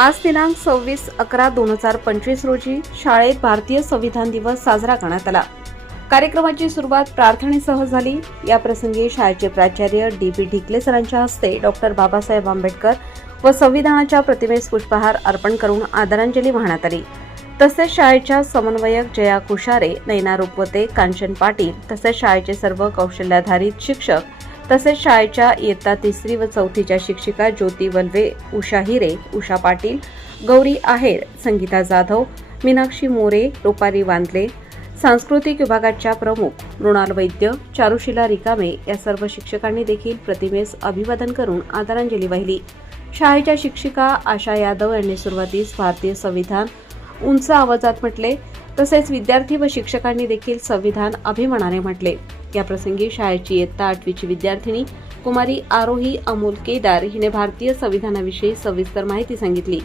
आज दिनांक 26/11/2025 रोजी शाळेत भारतीय संविधान दिवस साजरा करण्यात आला। कार्यक्रमाची सुरुवात प्रार्थनेसह झाली। या प्रसंगी शाळेचे प्राचार्य डी.बी. ढिकले सरांच्या हस्ते डॉक्टर बाबासाहेब आंबेडकर व संविधानाच्या प्रतिमेस पुष्पहार अर्पण करून आदरांजली वाहण्यात आली। तसेच शाळेच्या समन्वयक जया कुशारे, नैना रुपवते, कांचन पाटील तसेच शाळेचे सर्व कौशल्याधारित शिक्षक तसेच शाळेच्या इयत्ता 3री व 4थीच्या शिक्षिका ज्योती वल्वे, उषा हिरे, उषा पाटील, गौरी आहेर, संगीता जाधव, मीनाक्षी मोरे, रुपाली वांदले, सांस्कृतिक विभागाच्या प्रमुख मृणाल वैद्य, चारुशिला रिकामे या सर्व शिक्षकांनी देखील प्रतिमेस अभिवादन करून आदरांजली वाहिली। शाळेच्या शिक्षिका आशा यादव यांनी सुरुवातीस भारतीय संविधान उंच आवाजात म्हटले, तसेच विद्यार्थी व शिक्षकांनी देखील संविधान अभिमानाने म्हटले। या प्रसंगी शाळेची इयत्ता 8वीची विद्यार्थिनी कुमारी आरोही अमोल केदार हिने भारतीय संविधानाविषयी सविस्तर माहिती सांगितली।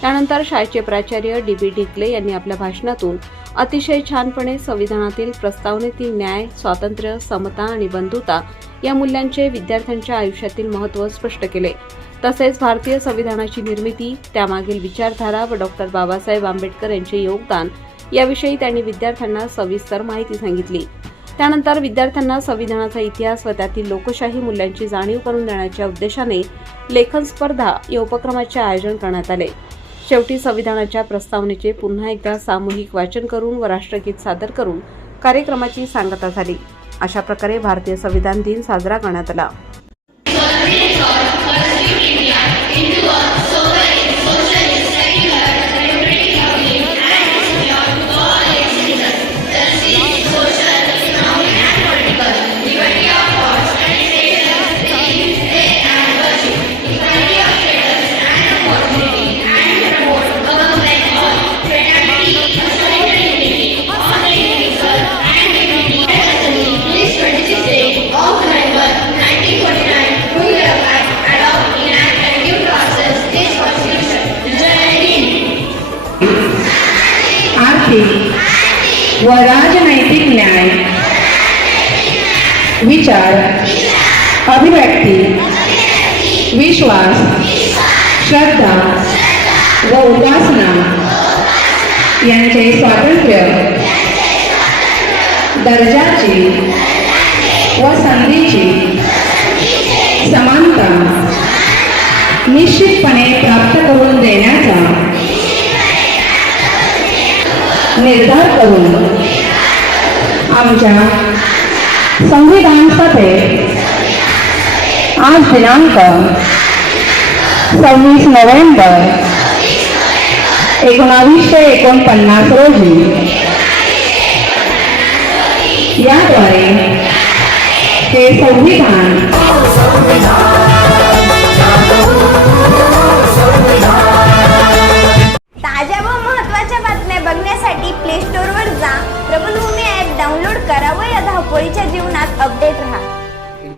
त्यानंतर शाळेचे प्राचार्य डी.बी. ढिकले यांनी आपल्या भाषणातून अतिशय छानपणे संविधानातील प्रस्तावनेतील न्याय, स्वातंत्र्य, समता आणि बंधुता या मूल्यांचे विद्यार्थ्यांच्या आयुष्यातील महत्त्व स्पष्ट केले। तसेच भारतीय संविधानाची निर्मिती, त्यामागील विचारधारा व डॉक्टर बाबासाहेब आंबेडकर यांचे योगदान याविषयी त्यांनी विद्यार्थ्यांना सविस्तर माहिती सांगितली। त्यानंतर विद्यार्थ्यांना संविधानाचा इतिहास व त्यातील लोकशाही मूल्यांची जाणीव करून देण्याच्या उद्देशाने लेखन स्पर्धा या उपक्रमाचे आयोजन करण्यात आले। शेवटी संविधानाच्या प्रस्तावनेचे पुन्हा एकदा सामूहिक वाचन करून व राष्ट्रगीत सादर करून कार्यक्रमाची सांगता झाली। अशा प्रकारे भारतीय संविधान दिन साजरा करण्यात आला। आर्थिक व राजनैतिक न्याय, विचार, अभिव्यक्ती, विश्वास, श्रद्धा व उपासना यांचे स्वातंत्र्य, दर्जाची व संधीची समानता निश्चितपणे प्राप्त करून देण्याचा निर्धार करून आमच्या संविधान सभेत आज दिनांक 26 नोव्हेंबर 1949 रोजी याद्वारे हे संविधान